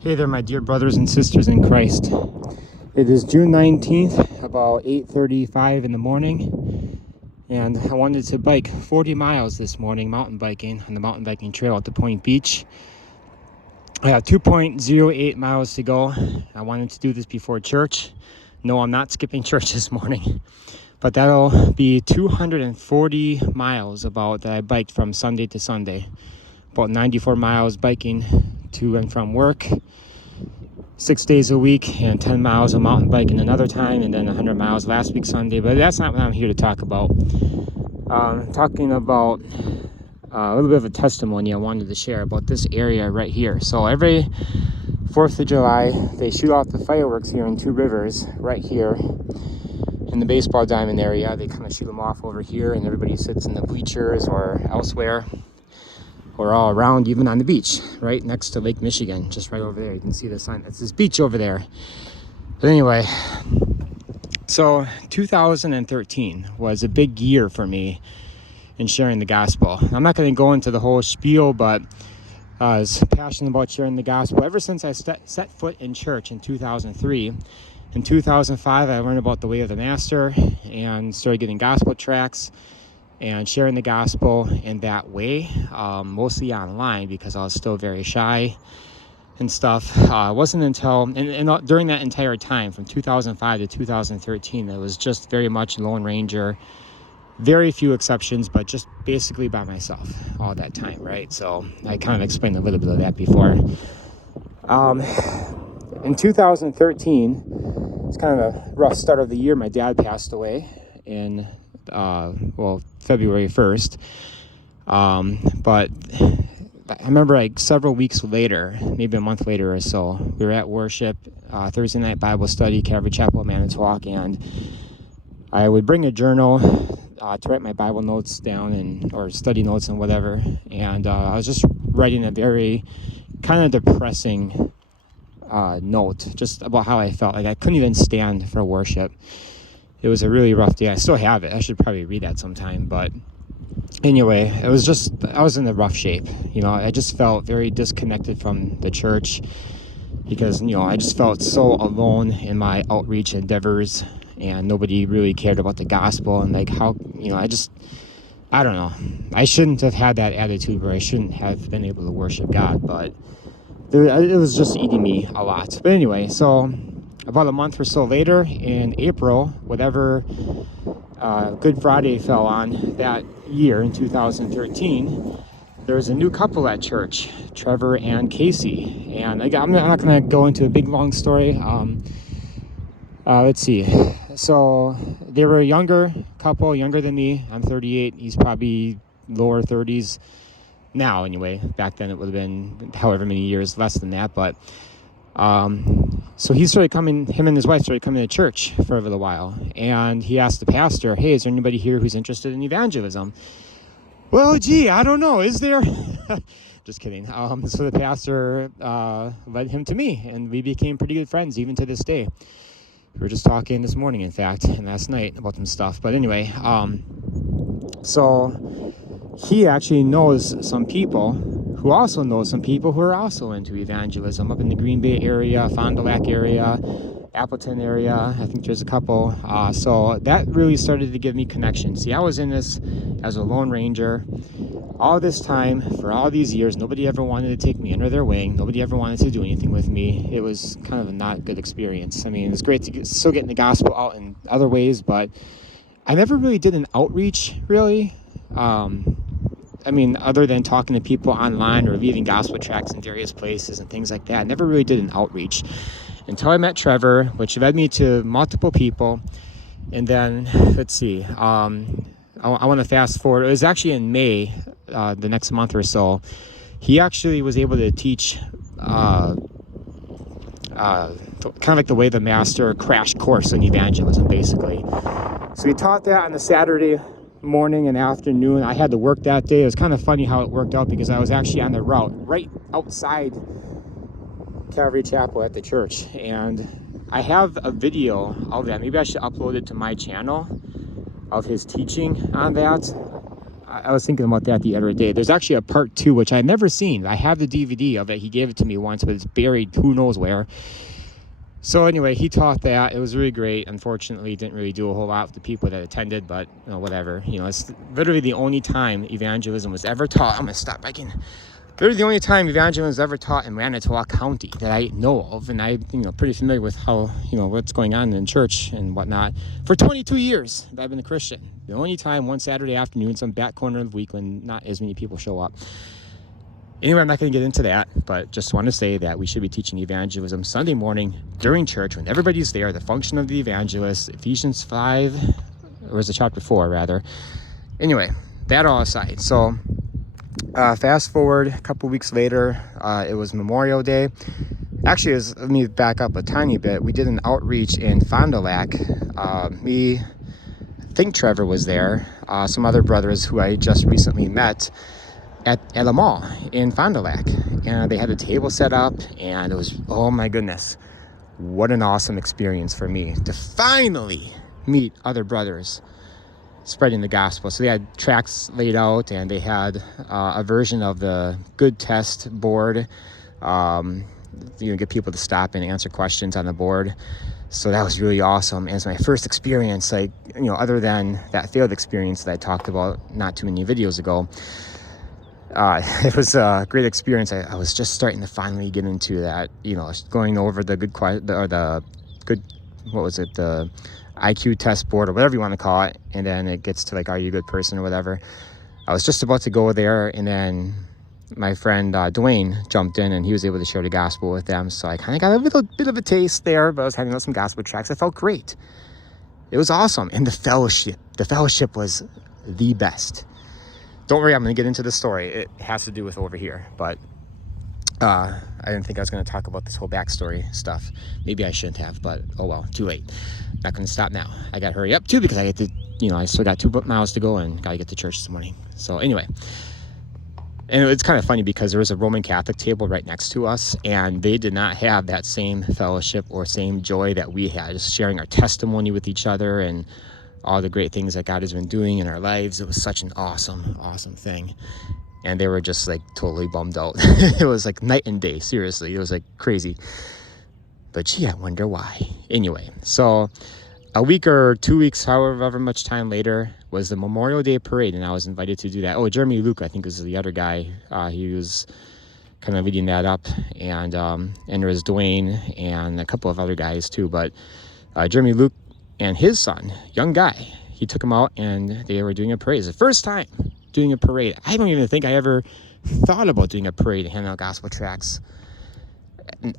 Hey there, my dear brothers and sisters in Christ. It is June 19th, about 8:35 in the morning, and I wanted to bike 40 miles this morning, mountain biking, on the mountain biking trail at the Point Beach. I have 2.08 miles to go. I wanted to do this before church. No, I'm not skipping church this morning, but that'll be 240 miles about that I biked from Sunday to Sunday. About 94 miles biking to and from work, 6 days a week, and 10 miles of mountain biking another time, and then 100 miles last week Sunday. But that's not what I'm here to talk about. Talking about a little bit of a testimony I wanted to share about this area right here. So every 4th of July, they shoot off the fireworks here in Two Rivers, right here in the baseball diamond area. They kind of shoot them off over here, and everybody sits in the bleachers or elsewhere, or all around, even on the beach, right next to Lake Michigan, just right over there. You can see the sign. That's this beach over there. But anyway, so 2013 was a big year for me in sharing the gospel. I'm not going to go into the whole spiel, but I was passionate about sharing the gospel ever since I set foot in church in 2003. In 2005, I learned about the way of the Master and started getting Gospel Tracts and sharing the gospel in that way, mostly online because I was still very shy and stuff. It wasn't until, and during that entire time, from 2005 to 2013, it was just very much Lone Ranger, very few exceptions, but just basically by myself all that time, right? So I kind of explained a little bit of that before. In 2013, it's kind of a rough start of the year. My dad passed away in February 1st. But I remember like several weeks later, maybe a month later or so, we were at worship, Thursday night Bible study, Calvary Chapel, Manitowoc, and I would bring a journal to write my Bible notes down or study notes and whatever. And I was just writing a very kind of depressing note just about how I felt. Like I couldn't even stand for worship. It was a really rough day. I still have it. I should probably read that sometime. But anyway, I was in a rough shape. You know, I just felt very disconnected from the church because, you know, I just felt so alone in my outreach endeavors and nobody really cared about the gospel. And like how, you know, I don't know. I shouldn't have had that attitude where I shouldn't have been able to worship God, but it was just eating me a lot. But anyway, so about a month or so later, in April, whatever Good Friday fell on that year in 2013, there was a new couple at church, Trevor and Casey. And I'm not going to go into a big, long story. Let's see. So they were a younger couple, younger than me. I'm 38. He's probably lower 30s now anyway. Back then it would have been however many years less than that. But so him and his wife started coming to church for a little while, and he asked the pastor, hey, is there anybody here who's interested in evangelism? Well, gee, I don't know, is there? Just kidding. So the pastor led him to me, and we became pretty good friends even to this day. We were just talking this morning, in fact, and last night about some stuff. But anyway, so he actually knows some people who also know some people who are also into evangelism up in the Green Bay area, Fond du Lac area, Appleton area. I think there's a couple. So that really started to give me connections. See, I was in this as a Lone Ranger all this time for all these years. Nobody ever wanted to take me under their wing. Nobody ever wanted to do anything with me. It was kind of a not good experience. I mean, it's great to still getting the gospel out in other ways, but I never really did an outreach, really. I mean, other than talking to people online or leaving gospel tracts in various places and things like that, I never really did an outreach until I met Trevor, which led me to multiple people. And then, let's see, I want to fast forward. It was actually in May, the next month or so. He actually was able to teach kind of like the way the Master crash course in evangelism, basically. So he taught that on the Saturday morning and afternoon. I had to work that day. It was kind of funny how it worked out because I was actually on the route right outside Calvary Chapel at the church, and I have a video of that. Maybe I should upload it to my channel of his teaching on that. I was thinking about that the other day. There's actually a part 2, which I've never seen. I have the DVD of it. He gave it to me once, but it's buried who knows where. So anyway, he taught that. It was really great. Unfortunately, didn't really do a whole lot with the people that attended, but whatever. It's literally the only time evangelism was ever taught. I'm going to stop biking. Literally the only time evangelism was ever taught in Manitowoc County that I know of, and I'm pretty familiar with how what's going on in church and whatnot for 22 years that I've been a Christian. The only time, one Saturday afternoon, some back corner of the week when not as many people show up. Anyway, I'm not going to get into that, but just want to say that we should be teaching evangelism Sunday morning during church when everybody's there. The function of the evangelist, Ephesians 5, or is it chapter 4 rather? Anyway, that all aside. So fast forward a couple weeks later, it was Memorial Day. Actually, let me back up a tiny bit. We did an outreach in Fond du Lac. I think Trevor was there. Some other brothers who I just recently met at a mall in Fond du Lac. And they had a table set up, and it was, oh my goodness, what an awesome experience for me to finally meet other brothers spreading the gospel. So they had tracts laid out, and they had a version of the good test board. Get people to stop and answer questions on the board. So that was really awesome. And it's my first experience, other than that failed experience that I talked about not too many videos ago. It was a great experience. I was just starting to finally get into that, going over the good the IQ test board or whatever you want to call it, and then it gets to are you a good person or whatever. I was just about to go there, and then my friend Dwayne jumped in, and he was able to share the gospel with them. So I kind of got a little bit of a taste there, but I was handing out some gospel tracts. I felt great. It was awesome. And the fellowship was the best. Don't worry, I'm going to get into the story. It has to do with over here, but I didn't think I was going to talk about this whole backstory stuff. Maybe I shouldn't have, but oh well, too late. Not going to stop now. I got to hurry up too, because I get to, I still got 2 miles to go and got to get to church this morning. So anyway, and it's kind of funny because there was a Roman Catholic table right next to us, and they did not have that same fellowship or same joy that we had, just sharing our testimony with each other and all the great things that God has been doing in our lives. It was such an awesome thing. And they were just totally bummed out. It was night and day, seriously. It was crazy. But gee, I wonder why. Anyway, so a week or 2 weeks, however much time later, was the Memorial Day parade, and I was invited to do that. Oh, Jeremy Luke, I think, was the other guy. He was kind of leading that up, and there was Dwayne and a couple of other guys too. But Jeremy Luke and his son, young guy, he took him out, and they were doing a parade. It's the first time doing a parade. I don't even think I ever thought about doing a parade and handing out gospel tracts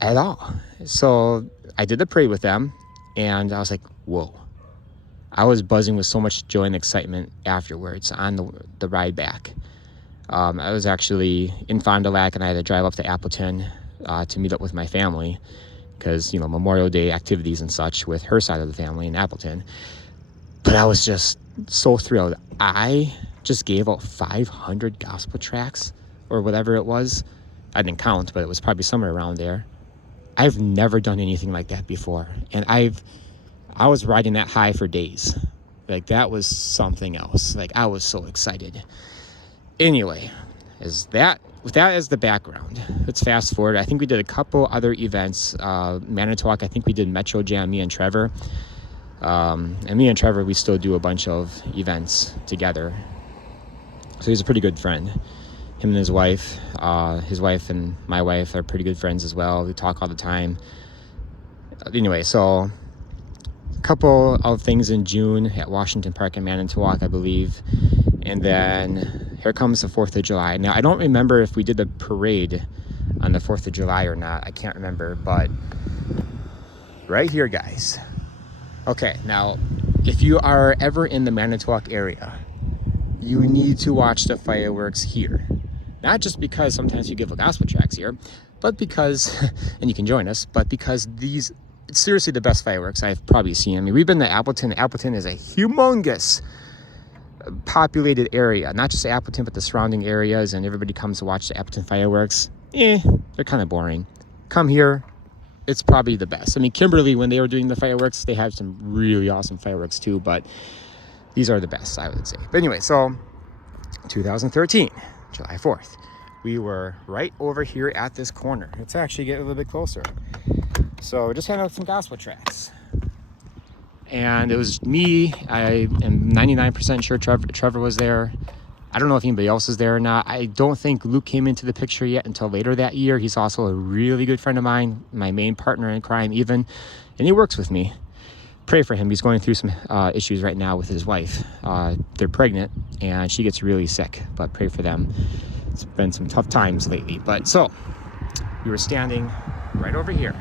at all. So I did the parade with them, and I was like, whoa. I was buzzing with so much joy and excitement afterwards on the ride back. I was actually in Fond du Lac, and I had to drive up to Appleton to meet up with my family because, Memorial Day activities and such with her side of the family in Appleton. But I was just so thrilled. I just gave out 500 gospel tracts or whatever it was. I didn't count, but it was probably somewhere around there. I've never done anything like that before. And I was riding that high for days. That was something else. I was so excited. Anyway, with that as the background, let's fast forward. I think we did a couple other events. Manitowoc, I think we did Metro Jam, me and Trevor. And me and Trevor, we still do a bunch of events together. So he's a pretty good friend. Him and his wife and my wife are pretty good friends as well. We talk all the time. Anyway, so a couple of things in June at Washington Park in Manitowoc, I believe. And then here comes the 4th of July. Now, I don't remember if we did the parade on the 4th of July or not. I can't remember, but right here, guys. Okay, now, if you are ever in the Manitowoc area, you need to watch the fireworks here. Not just because sometimes you give a gospel tracts here, but because, and you can join us, but because it's seriously the best fireworks I've probably seen. I mean, we've been to Appleton. Appleton is a humongous populated area, not just Appleton, but the surrounding areas, and everybody comes to watch the Appleton fireworks. They're kind of boring. Come here, it's probably the best. I mean, Kimberly, when they were doing the fireworks, they have some really awesome fireworks too, but these are the best, I would say. But anyway, so 2013, July 4th. We were right over here at this corner. Let's actually get a little bit closer. So we're just handing out some gospel tracts. And it was me. I am 99% sure Trevor was there. I don't know if anybody else is there or not. I don't think Luke came into the picture yet until later that year. He's also a really good friend of mine, my main partner in crime even, and he works with me. Pray for him. He's going through some issues right now with his wife. They're pregnant and she gets really sick, but pray for them. It's been some tough times lately. But so we were standing right over here.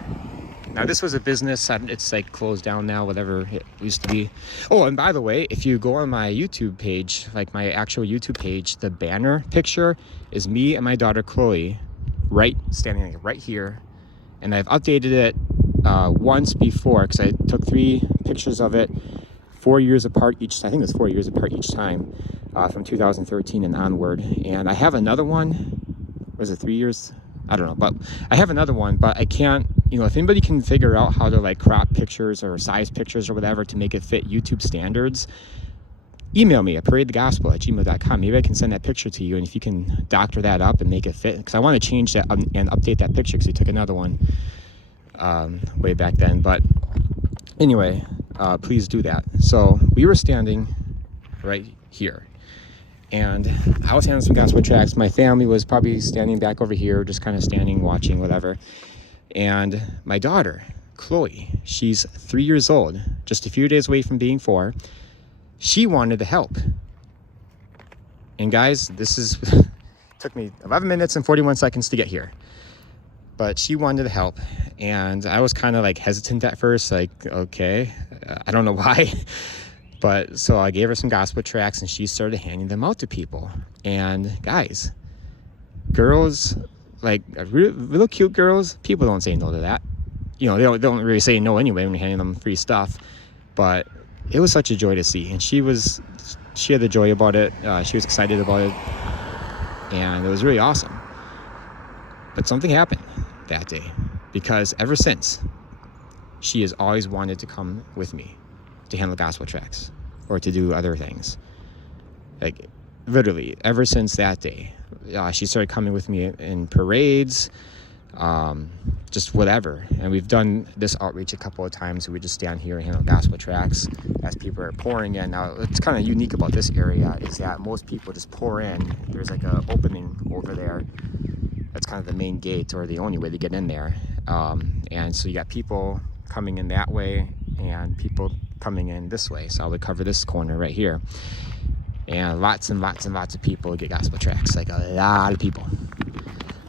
Now this was a business. It's like closed down now, whatever it used to be. Oh, and by the way, if you go on my YouTube page, like my actual YouTube page, the banner picture is me and my daughter Chloe, standing right here. And I've updated it once before because I took 3 pictures of it 4 years apart each. I think it was 4 years apart each time, from 2013 and onward. And I have another one. Was it 3 years? I don't know, but I have another one, but I can't, if anybody can figure out how to like crop pictures or size pictures or whatever to make it fit YouTube standards, email me at paradethegospel@gmail.com. Maybe I can send that picture to you, and if you can doctor that up and make it fit, because I want to change that and update that picture because we took another one way back then. But anyway, please do that. So we were standing right here. And I was handing some gospel tracts. My family was probably standing back over here, just kind of standing, watching, whatever. And my daughter, Chloe, she's 3 years old, just a few days away from being 4. She wanted to help. And guys, took me 11 minutes and 41 seconds to get here. But she wanted to help. And I was kind of like hesitant at first, like, okay, I don't know why. But so I gave her some gospel tracts and she started handing them out to people. And guys, girls, like little cute girls, people don't say no to that. They don't really say no anyway when you're handing them free stuff. But it was such a joy to see. And she had the joy about it. She was excited about it. And it was really awesome. But something happened that day, because ever since, she has always wanted to come with me to handle gospel tracts or to do other things. Like literally ever since that day, she started coming with me in parades, just whatever. And we've done this outreach a couple of times. We just stand here and handle gospel tracts as people are pouring in. Now, what's kind of unique about this area is that most people just pour in. There's like an opening over there. That's kind of the main gate, or the only way to get in there. And so you got people coming in that way and people coming in this way. So I would cover this corner right here. And lots and lots and lots of people get gospel tracts, like a lot of people.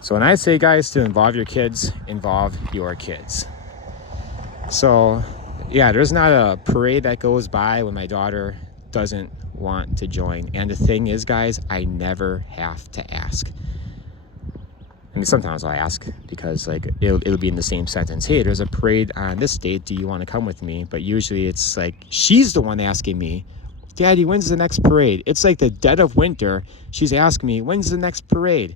So when I say, guys, to involve your kids, involve your kids. So yeah, there's not a parade that goes by when my daughter doesn't want to join. And the thing is, guys, I never have to ask. I mean, sometimes I'll ask because like it'll be in the same sentence. Hey, there's a parade on this date. Do you want to come with me? But usually it's like she's the one asking me, Daddy, when's the next parade? It's like the dead of winter. She's asking me, when's the next parade?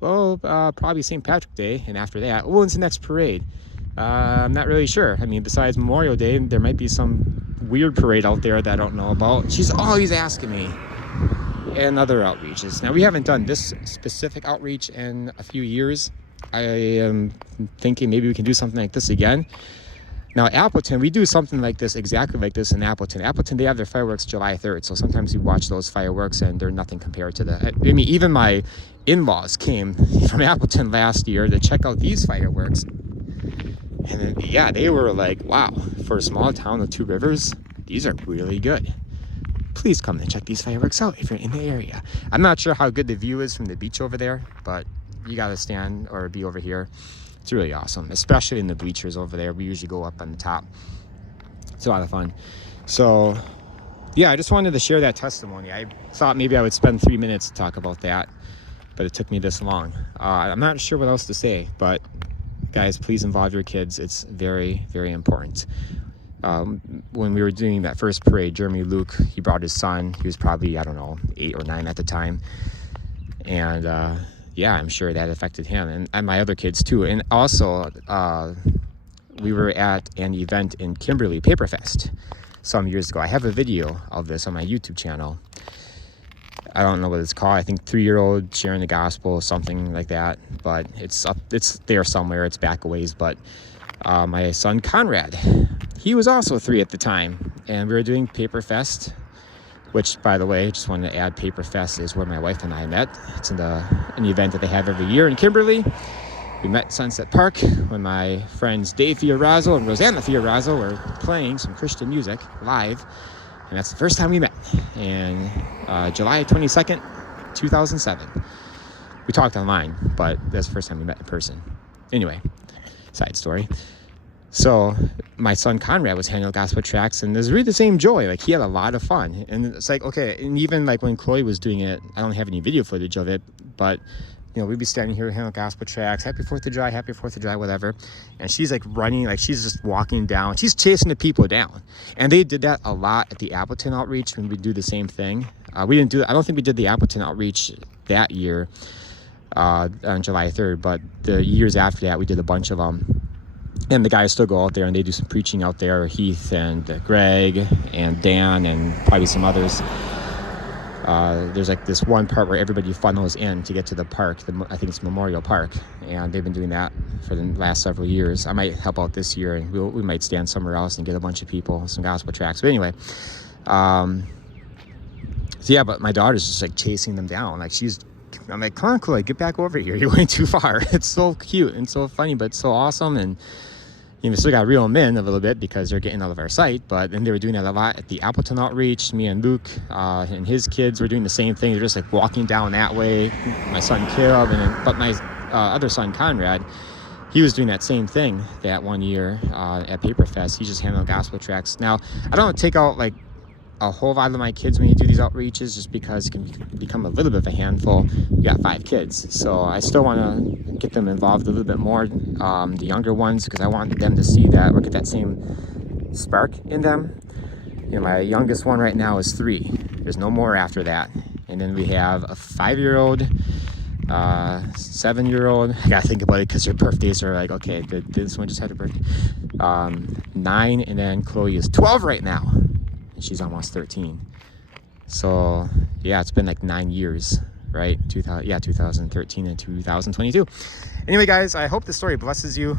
Well, probably St. Patrick's Day. And after that, when's the next parade? I'm not really sure. I mean, besides Memorial Day, there might be some weird parade out there that I don't know about. She's always asking me. And other outreaches. Now, we haven't done this specific outreach in a few years. I am thinking maybe we can do something like this again. Now, Appleton, we do something like this, exactly like this in Appleton. Appleton, they have their fireworks July 3rd, so sometimes we watch those fireworks and they're nothing compared to that. I mean, even my in-laws came from Appleton last year to check out these fireworks. And then, yeah, they were like, wow, for a small town of 2 Rivers, these are really good. Please come and check these fireworks out if you're in the area. I'm not sure how good the view is from the beach over there, but you gotta stand or be over here. It's really awesome, especially in the bleachers over there. We usually go up on the top. It's a lot of fun. So yeah, I just wanted to share that testimony. I thought maybe I would spend 3 minutes to talk about that, but it took me this long. I'm not sure what else to say, but guys, please involve your kids. It's very, very important. When we were doing that first parade, Jeremy Luke, he brought his son. He was probably, 8 or 9 at the time. And yeah, I'm sure that affected him and my other kids too. And also, we were at an event in Kimberly, Paperfest, some years ago. I have a video of this on my YouTube channel. I don't know what it's called. I think 3-year-old sharing the gospel, something like that. But it's there somewhere. It's back a ways. But my son Conrad, he was also 3 at the time, and we were doing Paper Fest, which, by the way, just wanted to add, Paper Fest is where my wife and I met. It's an event that they have every year in Kimberly. We met at Sunset Park when my friends Dave Fiorazzo and Rosanna Fiorazzo were playing some Christian music live. And that's the first time we met. And July 22nd, 2007. We talked online, but that's the first time we met in person. Anyway, side story. So my son Conrad was handling Gospel Tracts, and there's really the same joy. Like, he had a lot of fun. And it's like, okay, and even like when Chloe was doing it, I don't have any video footage of it, but you know, we'd be standing here handling Gospel Tracts, happy 4th of July, whatever. And she's like running, like she's just walking down. She's chasing the people down. And they did that a lot at the Appleton outreach when we do the same thing. I don't think we did the Appleton outreach that year on July 3rd, but the years after that, we did a bunch of them. And the guys still go out there and they do some preaching out there. Heath and Greg and Dan and probably some others. There's like this one part where everybody funnels in to get to the park. I think it's Memorial Park. And they've been doing that for the last several years. I might help out this year, and we might stand somewhere else and get a bunch of people, some Gospel Tracts. But anyway, so yeah, but my daughter's just like chasing them down. Like I'm like, come on, Chloe, get back over here. You're going too far. It's so cute and so funny, but so awesome. And you know, we still got to reel them in a little bit because they're getting out of our sight. But then they were doing that a lot at the Appleton outreach. Me and Luke and his kids were doing the same thing. They're just like walking down that way. My son Caleb, but my other son Conrad, he was doing that same thing that one year at Paper Fest. He's just handling Gospel Tracts. Now, I don't take out like a whole lot of my kids when you do these outreaches, just because it can become a little bit of a handful. We got 5 kids, so I still want to get them involved a little bit more, the younger ones, because I want them to see that or get that same spark in them. You know, my youngest one right now is 3. There's no more after that. And then we have a 5-year-old, 7-year-old. I gotta think about it because their birthdays are like, okay, this one just had a birthday. 9, and then Chloe is 12 right now. She's almost 13. So yeah, it's been like 9 years, right? 2013 and 2022. Anyway, guys, I hope the story blesses you.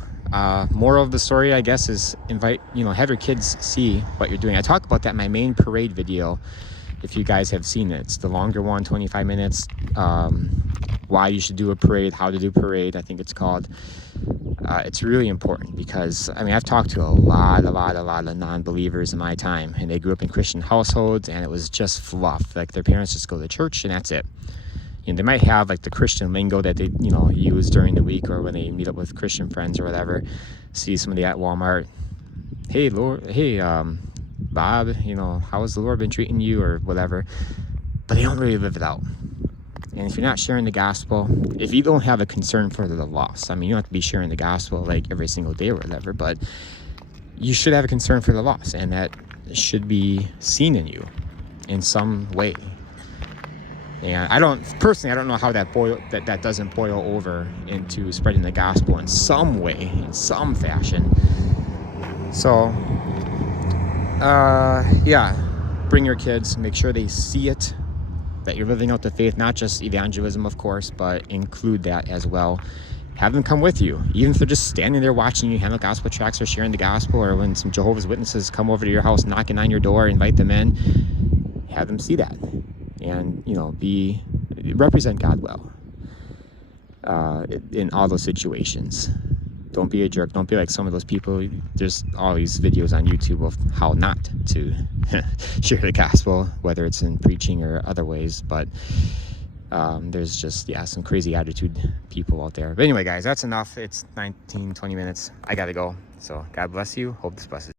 Moral of the story, I guess, is have your kids see what you're doing. I talk about that in my main parade video, if you guys have seen it. It's the longer one, 25 minutes. Why you should do a parade, how to do parade, I think it's called. It's really important because, I mean, I've talked to a lot of non-believers in my time, and they grew up in Christian households, and it was just fluff. Like, their parents just go to church, and that's it. You know, they might have like the Christian lingo that they, use during the week or when they meet up with Christian friends or whatever. See somebody at Walmart, hey, Bob, how has the Lord been treating you or whatever? But they don't really live it out. And if you're not sharing the gospel, if you don't have a concern for the lost, I mean, you don't have to be sharing the gospel like every single day or whatever, but you should have a concern for the lost, and that should be seen in you in some way. And I don't know how that doesn't boil over into spreading the gospel in some way, in some fashion. So, bring your kids, make sure they see it, that you're living out the faith, not just evangelism, of course, but include that as well. Have them come with you, even if they're just standing there watching you handle Gospel Tracts or sharing the gospel, or when some Jehovah's Witnesses come over to your house, knocking on your door, invite them in. Have them see that, and represent God well in all those situations. Don't be a jerk. Don't be like some of those people. There's all these videos on YouTube of how not to share the gospel, whether it's in preaching or other ways. But there's just, some crazy attitude people out there. But anyway, guys, that's enough. It's 19, 20 minutes. I got to go. So God bless you. Hope this blesses you.